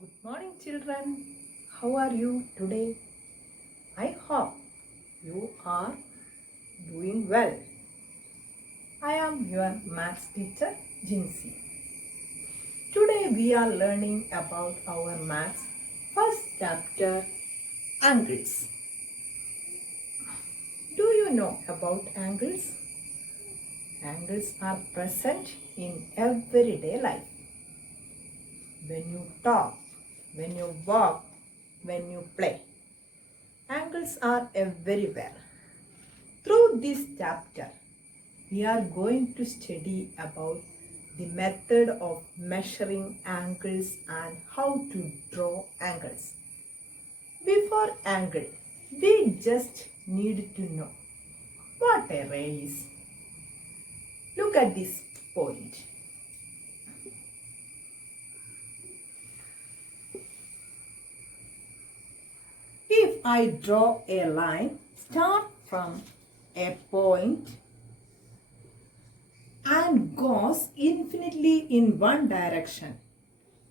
Good morning, children. How are you today? I hope you are doing well. I am your maths teacher, Jinsi. Today we are learning about our maths first chapter, angles. Do you know about angles? Angles are present in everyday life. When you talk, when you walk, when you play. Angles are everywhere. Through this chapter, we are going to study about the method of measuring angles and how to draw angles. Before angle, we just need to know what a ray is. Look at this point. If I draw a line, start from a point and goes infinitely in one direction,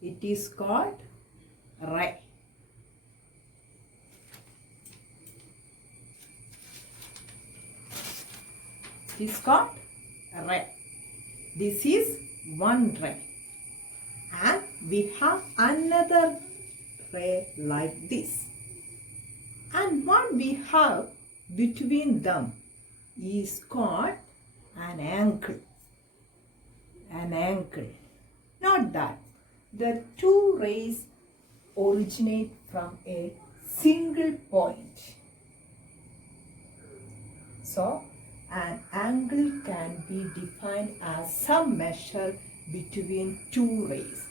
it is called ray. It is called ray. This is one ray. And we have another ray like this. And what we have between them is called an angle. An angle. Not that. The two rays originate from a single point. So, an angle can be defined as some measure between two rays.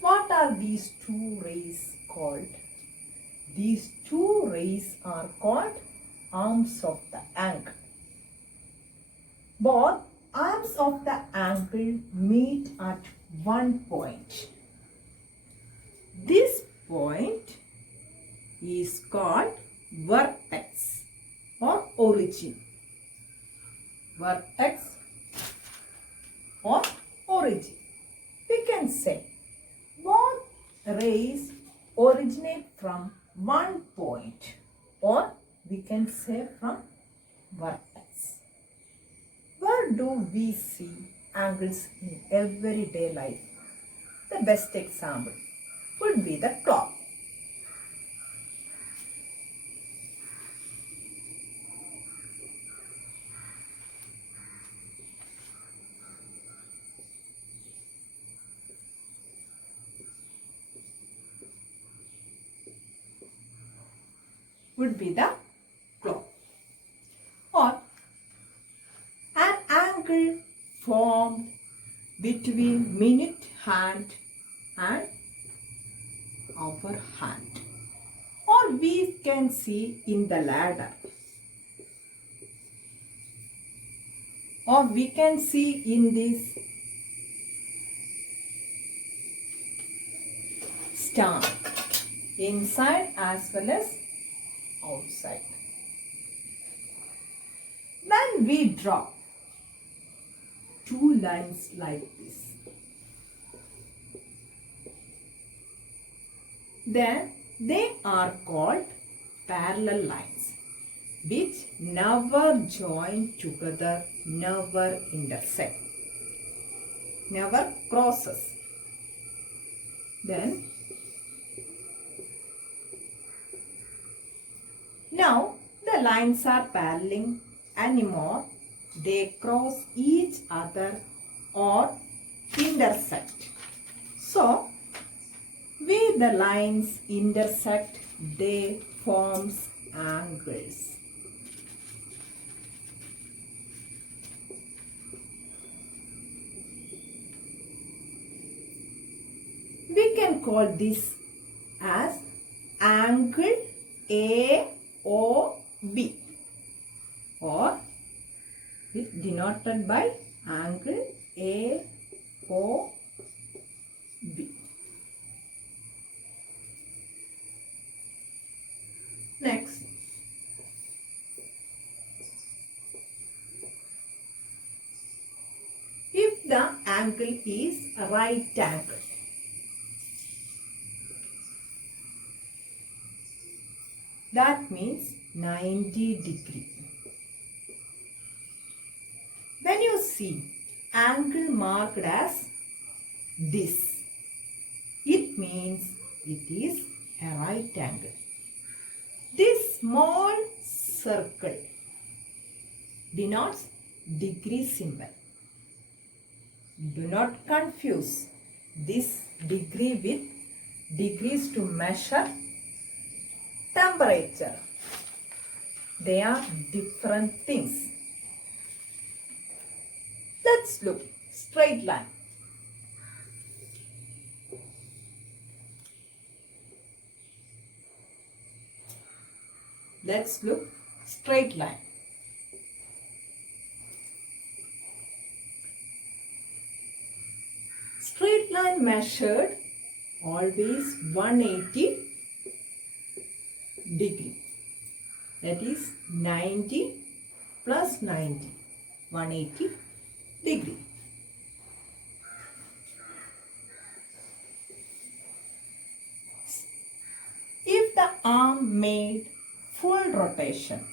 What are these two rays called? These two rays are called arms of the angle. Both arms of the angle meet at one point. This point is called vertex or origin. Vertex or origin. We can say both rays originate from one point, or we can say from vertex. Where do we see angles in everyday life? The best example would be the clock. Would be the clock. Or an angle formed between minute hand and hour hand. Or we can see in the ladder. Or we can see in this star, inside as well as outside. When we draw two lines like this, then they are called parallel lines, which never join together, never intersect, never crosses. Then now the lines are paralleling anymore. They cross each other or intersect. So, where the lines intersect, they forms angles. We can call this as angle AOB, or it denoted by angle AOB. Next, if the angle is a right angle, That means 90 degree. When you see angle marked as this, it means it is a right angle. This small circle denotes degree symbol. Do not confuse this degree with degrees to measure temperature. They are different things. Let's look straight line. Let's look straight line. Straight line measured always 180 degree. That is 90 plus 90, 180 degree. If the arm made full rotation,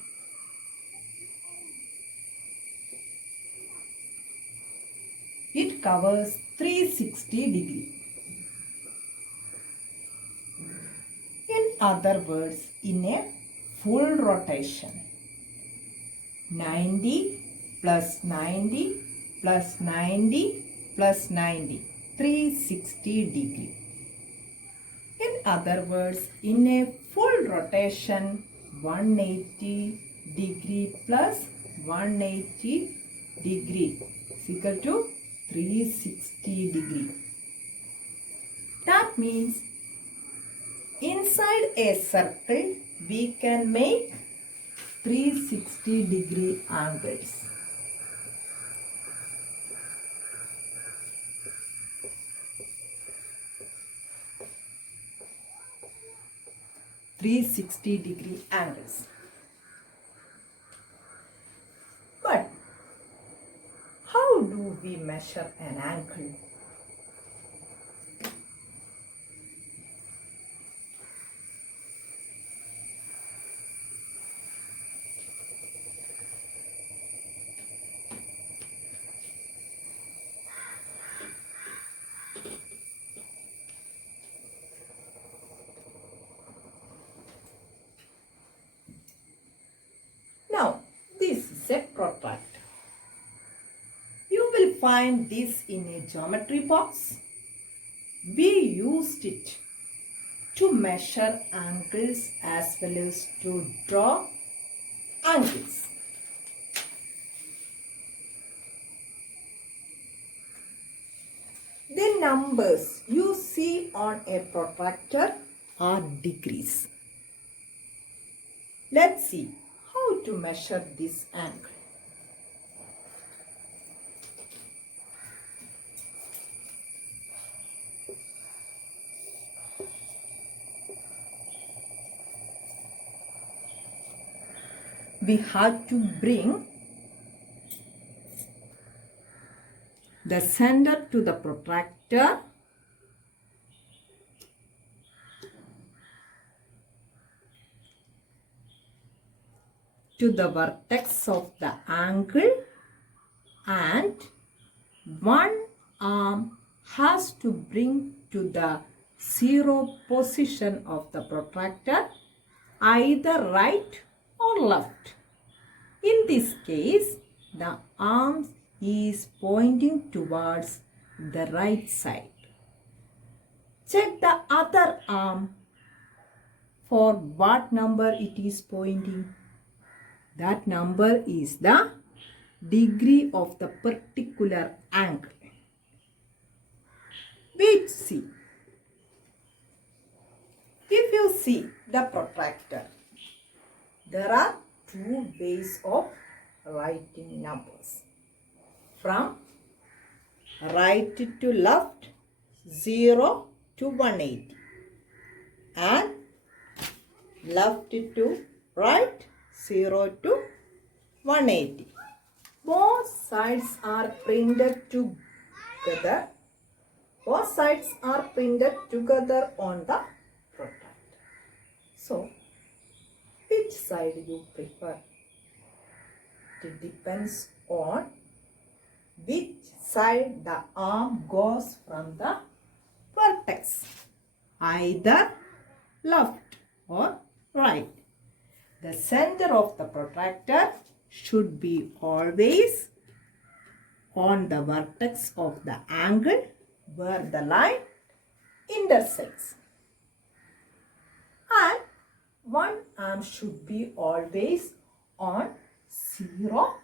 it covers 360 degree. In other words, in a full rotation, 90 plus 90 plus 90 plus 90, 360 degree. In other words, in a full rotation, 180 degree plus 180 degree is equal to 360 degree. That means inside a circle we can make 360 degree angles. .360 angles. But how do we measure an angle? Now, this is a protractor. You will find this in a geometry box. We used it to measure angles as well as to draw angles. The numbers you see on a protractor are degrees. Let's see how to measure this angle. We have to bring the center to the protractor to the vertex of the angle, and one arm has to bring to the zero position of the protractor, either right or left. In this case, the arm is pointing towards the right side. Check the other arm for what number it is pointing. That number is the degree of the particular angle. Wait, see. If you see the protractor, there are two ways of writing numbers. From right to left, 0 to 180, and left to right, 0 to 180. Both sides are printed together. Both sides are printed together on the protractor. So, which side you prefer. It depends on which side the arm goes from the vertex, either left or right. The center of the protractor should be always on the vertex of the angle where the line intersects. And one arm should be always on 0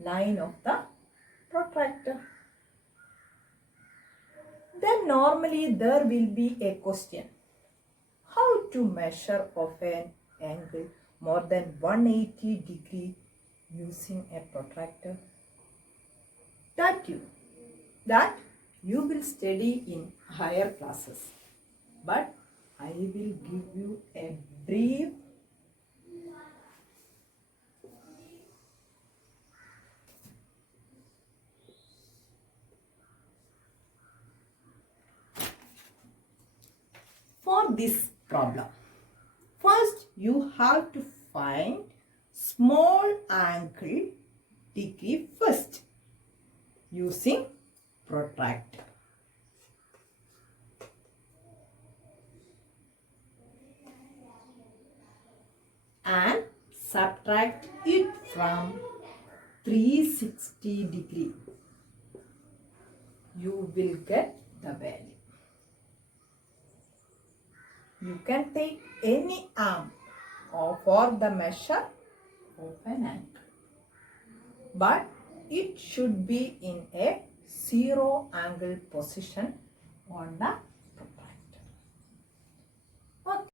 line of the protractor. Then normally there will be a question. How to measure of an angle more than 180 degree using a protractor? That you will study in higher classes. But I will give you a brief for this problem. First, you have to find small angle degree first using protractor. And subtract it from 360 degree. You will get the value. You can take any arm for the measure of an angle. But it should be in a 0 angle position on the